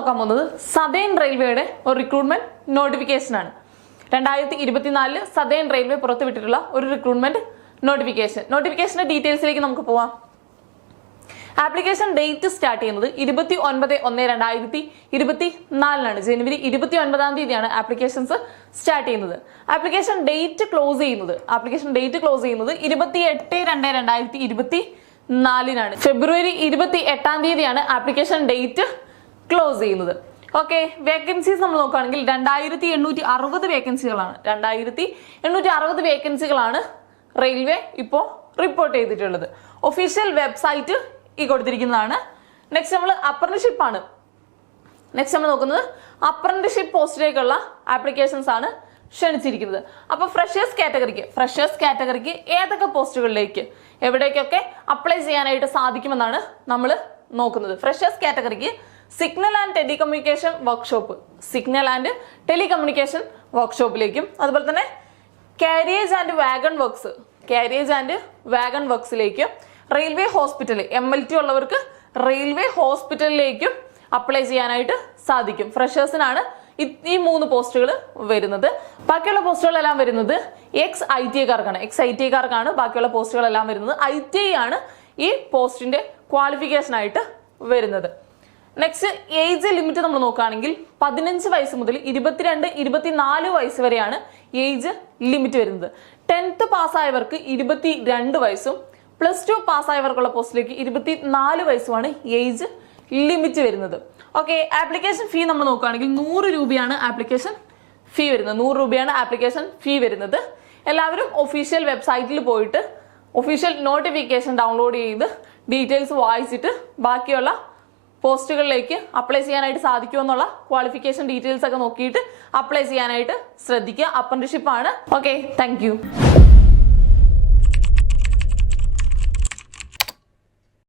നോക്കാൻ പോകുന്നത് സദേൺ റെയിൽവേയുടെ ഒരു റിക്രൂട്ട്മെന്റ് നോട്ടിഫിക്കേഷൻ ആണ്. 2024 സദേൺ റെയിൽവേ പുറത്തുവിട്ടിട്ടുള്ള ഒരു റിക്രൂട്ട്മെന്റ് നോട്ടിഫിക്കേഷന്റെ ഡീറ്റെയിൽസിലേക്ക് നമുക്ക് പോവാം. ആപ്ലിക്കേഷൻ ഡേറ്റ് സ്റ്റാർട്ട് ചെയ്യുന്നത് 29/1/2024 ജനുവരി 29 തീയതിയാണ് ആപ്ലിക്കേഷൻസ് സ്റ്റാർട്ട് ചെയ്യുന്നത്. ആപ്ലിക്കേഷൻ ഡേറ്റ് ക്ലോസ് ചെയ്യുന്നത് 28/2/2024 ഫെബ്രുവരി 28 തീയതിയാണ് ആപ്ലിക്കേഷൻ ഡേറ്റ് ക്ലോസ് ചെയ്യുന്നത്. ഓക്കെ, വേക്കൻസീസ് നമ്മൾ നോക്കുകയാണെങ്കിൽ 2860 വേക്കൻസികളാണ്. 2860 വേക്കൻസികളാണ് റെയിൽവേ ഇപ്പോൾ റിപ്പോർട്ട് ചെയ്തിട്ടുള്ളത്. ഒഫീഷ്യൽ വെബ്സൈറ്റ് ഈ കൊടുത്തിരിക്കുന്നതാണ്. നെക്സ്റ്റ് നമ്മൾ അപ്രന്റീഷിപ്പ് ആണ്. നെക്സ്റ്റ് നമ്മൾ നോക്കുന്നത് അപ്രന്റീഷിപ്പ് പോസ്റ്റിലേക്കുള്ള ആപ്ലിക്കേഷൻസ് ആണ് ക്ഷണിച്ചിരിക്കുന്നത്. അപ്പൊ ഫ്രഷേഴ്സ് കാറ്റഗറിക്ക് ഏതൊക്കെ പോസ്റ്റുകളിലേക്ക് എവിടേക്കൊക്കെ അപ്ലൈ ചെയ്യാനായിട്ട് സാധിക്കുമെന്നാണ് നമ്മൾ നോക്കുന്നത്. ഫ്രഷേഴ്സ് കാറ്റഗറിക്ക് സിഗ്നൽ ആൻഡ് ടെലികമ്മ്യൂണിക്കേഷൻ വർക്ക്ഷോപ്പിലേക്കും അതുപോലെ തന്നെ കാരിയേജ് ആൻഡ് വാഗൺ വർക്സിലേക്കും റെയിൽവേ ഹോസ്പിറ്റൽ MLT ഉള്ളവർക്ക് റെയിൽവേ ഹോസ്പിറ്റലിലേക്കും അപ്ലൈ ചെയ്യാനായിട്ട് സാധിക്കും. ഫ്രഷേഴ്സിനാണ് ഈ 3 പോസ്റ്റുകൾ വരുന്നത്. ബാക്കിയുള്ള പോസ്റ്റുകളെല്ലാം വരുന്നത് എക്സ് ഐ ടി ഐക്കാർക്കാണ് ബാക്കിയുള്ള പോസ്റ്റുകളെല്ലാം വരുന്നത്. ITI ആണ് ഈ പോസ്റ്റിന്റെ ക്വാളിഫിക്കേഷൻ ആയിട്ട് വരുന്നത്. നെക്സ്റ്റ് ഏജ് ലിമിറ്റ് നമ്മൾ നോക്കുകയാണെങ്കിൽ 15 വയസ്സ് മുതൽ 22-24 വയസ്സ് വരെയാണ് ഏജ് ലിമിറ്റ് വരുന്നത്. 10th പാസ്സായവർക്ക് 22 വയസ്സും +2 പാസ്സായവർക്കുള്ള പോസ്റ്റിലേക്ക് 24 വയസ്സുമാണ് ഏജ് ലിമിറ്റ് വരുന്നത്. ഓക്കെ, ആപ്ലിക്കേഷൻ ഫീ നമ്മൾ നോക്കുകയാണെങ്കിൽ 100 രൂപയാണ് ആപ്ലിക്കേഷൻ ഫീ വരുന്നത്. എല്ലാവരും ഒഫീഷ്യൽ വെബ്സൈറ്റിൽ പോയിട്ട് ഒഫീഷ്യൽ നോട്ടിഫിക്കേഷൻ ഡൗൺലോഡ് ചെയ്ത് ഡീറ്റെയിൽസ് വായിച്ചിട്ട് ബാക്കിയുള്ള പോസ്റ്റുകളിലേക്ക് അപ്ലൈ ചെയ്യാനായിട്ട് സാധിക്കുമെന്നുള്ള ക്വാളിഫിക്കേഷൻ ഡീറ്റെയിൽസ് ഒക്കെ നോക്കിയിട്ട് അപ്ലൈ ചെയ്യാനായിട്ട് ശ്രദ്ധിക്കുക. അപ്രന്റീഷിപ്പ് ആണ്. Okay, thank you.